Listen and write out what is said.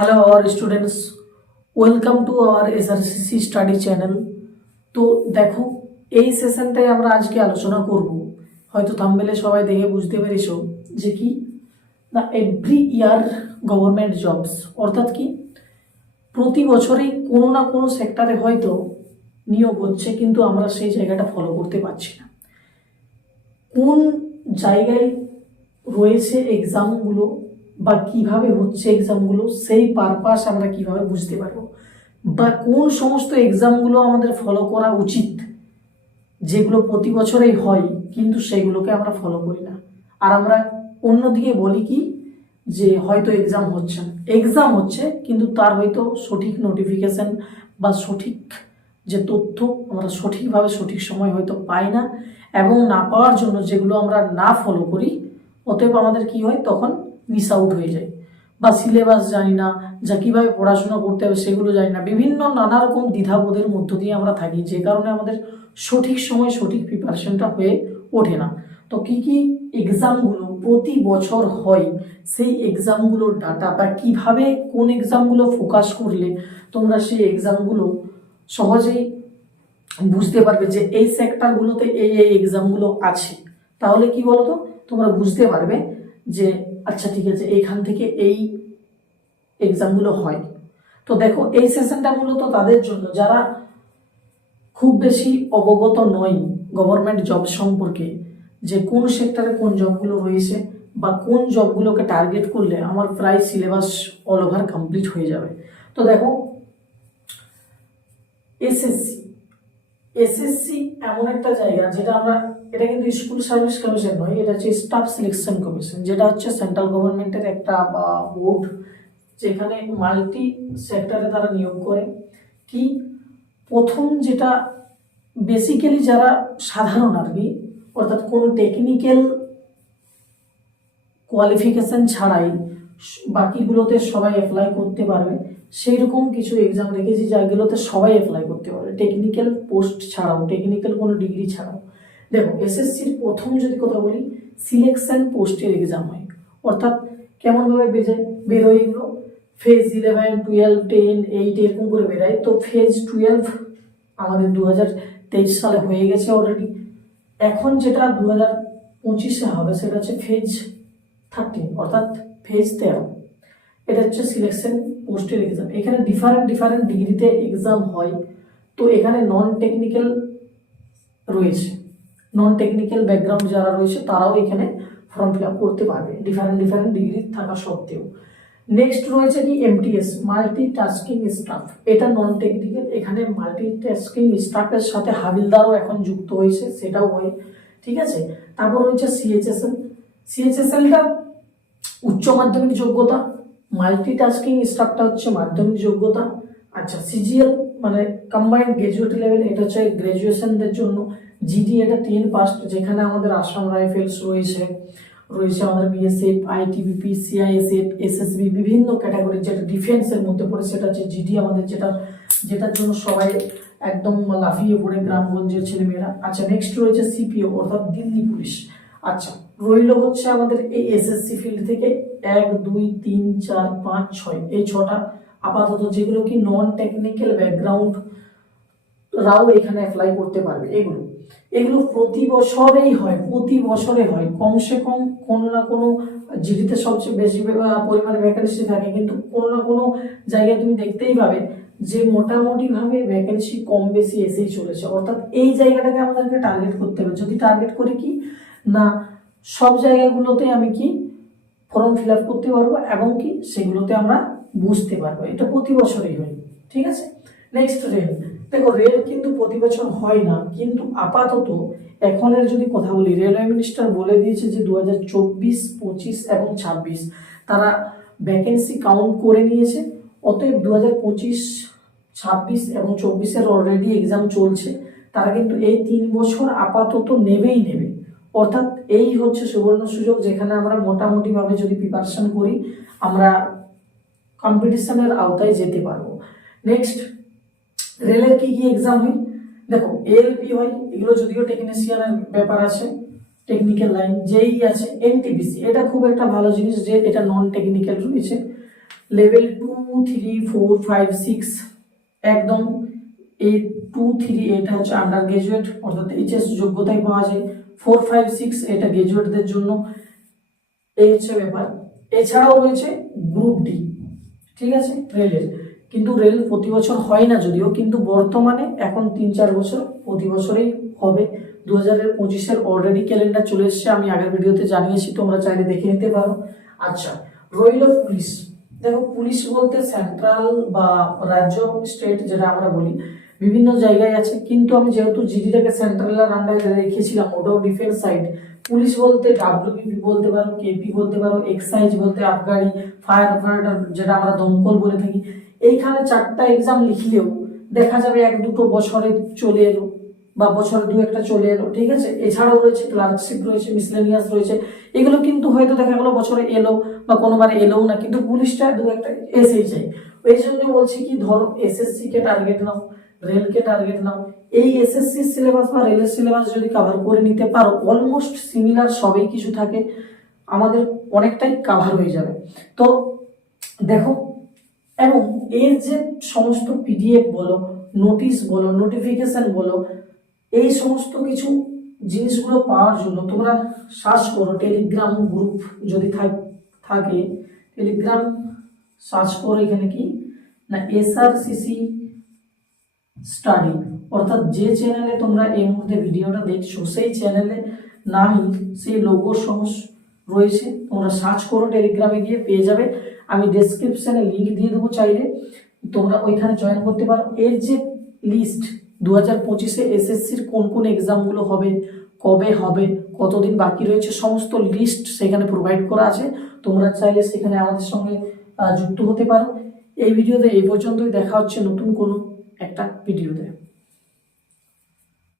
Hello hour students, welcome to our SRCC study channel. তো দেখো, এই সেশনটাই আমরা আজকে আলোচনা করব। হয়তো থাম্বনেলে সবাই দেখে বুঝতে পেরেছো যে কি না, এভরি ইয়ার গভর্নমেন্ট জবস, অর্থাৎ কি প্রতি বছরেই কোনো না কোনো সেক্টরে হয়তো নিয়োগ হচ্ছে, কিন্তু আমরা সেই জায়গাটা ফলো করতে পারছি না। কোন জায়গায় রয়েছে এক্সামগুলো বা কিভাবে হচ্ছে এক্সামগুলো, সেই পারপাস আমরা কিভাবে বুঝতে পারবো, বা কোন সমস্ত এক্সামগুলো আমাদের ফলো করা উচিত, যেগুলো প্রতি বছরেই হয় কিন্তু সেগুলোকে আমরা ফলো করি না। আর আমরা অন্যদিকে বলি কি যে হয়তো এক্সাম হচ্ছে না, এক্সাম হচ্ছে কিন্তু তার হয়তো সঠিক নোটিফিকেশন বা সঠিক যে তথ্য আমরা সঠিকভাবে সঠিক সময় হয়তো পাই না, এবং না পাওয়ার জন্য যেগুলো আমরা না ফলো করি, অতএব আমাদের কি হয়, তখন মিস আউট হয়ে যায়। বা সিলেবাস জানি না, যা কীভাবে পড়াশোনা করতে হবে সেগুলো জানি না, বিভিন্ন নানা রকম দ্বিধাবোধের মধ্য দিয়ে আমরা থাকি, যে কারণে আমাদের সঠিক সময় সঠিক প্রিপারেশনটা হয়ে ওঠে না। তো কি কি এক্সামগুলো প্রতি বছর হয়, সেই এক্সামগুলোর ডাটা বা কিভাবে কোন এক্সামগুলো ফোকাস করলে তোমরা সেই এক্সামগুলো সহজেই বুঝতে পারবে যে এই সেক্টরগুলোতে এই এই এক্সামগুলো আছে, তাহলে কি বলতো তোমরা বুঝতে পারবে যে আচ্ছা ঠিক আছে, এইখান থেকে এই এক্সামগুলো হয়। তো দেখো, এই সেশনটা মূলত তাদের জন্য যারা খুব বেশি অবগত নয় গভর্নমেন্ট জব সম্পর্কে, যে কোন সেক্টরে কোন জবগুলো রয়েছে বা কোন জবগুলোকে টার্গেট করলে আমার প্রায় সিলেবাস অল ওভার কমপ্লিট হয়ে যাবে। তো দেখো, এসএসসি এসএসসি এমন একটা জায়গা যেটা আমরা, এটা কিন্তু স্কুল সার্ভিস কমিশন নয়, এটা হচ্ছে স্টাফ সিলেকশন কমিশন, যেটা হচ্ছে সেন্ট্রাল গভর্নমেন্টের একটা বোর্ড, যেখানে মাল্টি সেক্টরে তারা নিয়োগ করে। কি প্রথম যেটা বেসিক্যালি যারা সাধারণ আর কি, অর্থাৎ কোনো টেকনিক্যাল কোয়ালিফিকেশন ছাড়াই বাকিগুলোতে সবাই অ্যাপ্লাই করতে পারবে, সেই রকম কিছু এক্সাম রেখেছি যেগুলোতে সবাই অ্যাপ্লাই করতে পারবে, টেকনিক্যাল পোস্ট ছাড়াও, টেকনিক্যাল কোনো ডিগ্রি ছাড়াও। দেখো, এসএসসির প্রথম যদি কথা বলি, সিলেকশন পোস্টের এক্সাম হয়, অর্থাৎ কেমনভাবে বেরোয় এগুলো, ফেজ 11, 12, 10, 8 এরকম করে বেরোয়। তো ফেজ 12 আমাদের 2023 সালে হয়ে গেছে অলরেডি। এখন যেটা 2025-এ হবে সেটা হচ্ছে ফেজ 13, অর্থাৎ ফেজ 13। এটা হচ্ছে সিলেকশন পোস্টের এক্সাম। এখানে ডিফারেন্ট ডিগ্রিতে এক্সাম হয়। তো এখানে নন টেকনিক্যাল রয়েছে, নন টেকনিক্যাল ব্যাকগ্রাউন্ড যারা রয়েছে তারাও এখানে ফর্ম ফিল আপ করতে পারবে, ডিফারেন্ট ডিগ্রি থাকা সত্ত্বেও। নেক্সট রয়েছে কি এমটিএস, মাল্টি টাস্কিং স্টাফ, এটা নন টেকনিক্যাল। এখানে মাল্টি টাস্কিং স্টাফের সাথে হাবিলদারও এখন যুক্ত হয়েছে, সেটাও হয়, ঠিক আছে। তারপর রয়েছে সিএইচএসএল, সিএইচএসএলটা উচ্চ মাধ্যমিক যোগ্যতা, মাল্টি টাস্কিং স্টাফটা হচ্ছে মাধ্যমিক যোগ্যতা। আচ্ছা, সিজিএল মানে কম্বাইন্ড গ্রাজুয়েট লেভেল, এটা হচ্ছে গ্রাজুয়েশনদের জন্য। জিডি এটা 10 পাস, যেখানে আমাদের আসাম রাইফেলস রয়েছে, আমাদের বিএসএফ, আইটিবিপি, সিআইএসএফ, এসএসবি, বিভিন্ন ক্যাটাগরি, যেটা ডিফেন্সের মধ্যে পড়ে সেটা হচ্ছে জিডি আমাদের, যেটার জন্য সবাই একদম লাফিয়ে পড়ে গ্রামগঞ্জের ছেলেমেয়েরা। আচ্ছা, নেক্সট রয়েছে সিপিও, অর্থাৎ দিল্লি পুলিশ। আচ্ছা, রইল হচ্ছে আমাদের এই এসএসসি ফিল্ড থেকে 1, 2, 3, 4, 5, 6, এই 6টা আপাতত, যেগুলো কি নন টেকনিক্যাল ব্যাকগ্রাউন্ড রাও এখানে অ্যাপ্লাই করতে পারবে। এগুলো প্রতি বছরেই হয়, প্রতি বছরে হয়, কমসে কম কোনো না কোনো জিডিতে সবচেয়ে বেশি পরিমাণে ভ্যাকেন্সি থাকে, কিন্তু কোনো না কোনো জায়গায় তুমি দেখতেই পাবে যে মোটামুটি ভাবে ভ্যাকেন্সি কম বেশি এসেই চলেছে। অর্থাৎ এই জায়গাটাকে আমাদেরকে টার্গেট করতে হবে। যদি টার্গেট করি কি না, সব জায়গাগুলোতে আমি কি ফর্ম ফিল আপ করতে পারবো এবং কি সেগুলোতে আমরা বুঝতে পারবো, এটা প্রতি বছরই হয়, ঠিক আছে। Next rail. দেখো, রেল কিন্তু প্রতি বছর হয় না, কিন্তু আপাতত এখনের যদি কথা বলি, রেলওয়ে মিনিস্টার বলে দিয়েছে যে 2024, 25 এবং 26 তারা ভ্যাকেন্সি কাউন্ট করে নিয়েছে। অতএব 2025, 26 এবং 24-এর অলরেডি এক্সাম চলছে, তারা কিন্তু এই 3 বছর আপাতত নেবেই নেবে। অর্থাৎ এই হচ্ছে সুবর্ণ সুযোগ, যেখানে আমরা মোটামুটিভাবে যদি প্রিপারেশন করি আমরা কম্পিটিশনের আওতায় যেতে পারবো। নেক্সট, রেলের কি কি এক্সাম হয়? দেখো, এএলপি হয়, এগুলো যদিও টেকনিশিয়ানের ব্যাপার আছে, টেকনিক্যাল লাইন। যেই আছে এনটিপিসি, এটা খুব একটা ভালো জিনিস যে এটা নন টেকনিক্যাল রয়েছে। লেভেল 2, 3, 4, 5, 6 একদম এই 2, 3 এটা হচ্ছে আন্ডার গ্রাজুয়েট অর্থাৎ এইচএস যোগ্যতায় পাওয়া যায়। 4, 5, 6 এটা গ্রাজুয়েটদের জন্য। এই হচ্ছে ব্যাপার। এছাড়াও রয়েছে গ্রুপ ডি, ঠিক আছে, রেলের। কিন্তু রেল প্রতি বছর হয় না যদিও, কিন্তু বর্তমানে এখন 3-4 বছর প্রতি বছরেই হবে। 2025-এর অলরেডি ক্যালেন্ডার চলে এসেছে, আমি আগের ভিডিওতে জানিয়েছি, তোমরা চাইলে দেখে নিতে পারো। আচ্ছা, রইল পুলিশ। দেখো, পুলিশ বলতে সেন্ট্রাল বা রাজ্য, স্টেট যেটা আমরা বলি, বিভিন্ন জায়গায় আছে। কিন্তু আমি যেহেতু জিডিটাকে সেন্ট্রালের আন্ডারে রেখেছিলাম, ওটাও ডিফেন্স সাইড। পুলিশ বলতে ডাব্লিউবিপি বলতে পারো, কেপি বলতে পারো, এক্সাইজ বলতে আবগারি, ফায়ার অপারেটর যেটা আমরা দমকল বলে থাকি। এইখানে 4টা এক্সাম লিখলেও দেখা যাবে 1-2 বছরে চলে এলো বা বছরে 2-1টা চলে এলো, ঠিক আছে। এছাড়াও রয়েছে ক্লার্কশিপ, রয়েছে মিসলেনিয়াস রয়েছে। এগুলো কিন্তু হয়তো দেখা গেলো বছরে এলো বা কোনোবারে এলোও না, কিন্তু পুলিশটা 2-1টা এসেই যায়। এই জন্য বলছি কি, ধরো এসএসসি কে টার্গেট নাও, রেলকে টার্গেট নাও। এই এসএসসি সিলেবাস বা রেলের সিলেবাস যদি কভার করে নিতে পারো, অলমোস্ট সিমিলার সবই কিছু থাকে, আমাদের অনেকটাই কভার হয়ে যাবে। তো দেখো, এবং এর যে সমস্ত পিডিএফ বলো, নোটিশ বলো, নোটিফিকেশন বলো, এই সমস্ত কিছু জিনিসগুলো পাওয়ার জন্য তোমরা সার্চ করো টেলিগ্রাম গ্রুপ যদি থাকে, টেলিগ্রাম সার্চ করো। এখানে কি না, এসআরসিসি স্টাডি, অর্থাৎ যে চ্যানেলে তোমরা এই মুহূর্তে ভিডিওটা দেখছো সেই চ্যানেলে নামই সেই লোগো সহ রয়েছে। তোমরা সার্চ করো, টেলিগ্রামে গিয়ে পেয়ে যাবে। আমি ডেসক্রিপশনে লিঙ্ক দিয়ে দেবো, চাইলে তোমরা ওইখানে জয়েন করতে পারো। এর যে লিস্ট 2025-এ এসএসসির কোন কোন এক্সামগুলো হবে, কবে হবে, কতদিন বাকি রয়েছে, সমস্ত লিস্ট সেখানে প্রোভাইড করা আছে। তোমরা চাইলে সেখানে আমাদের সঙ্গে যুক্ত হতে পারো। এই ভিডিওতে এই পর্যন্তই, দেখা হচ্ছে নতুন কোনো একটা ভিডিওতে।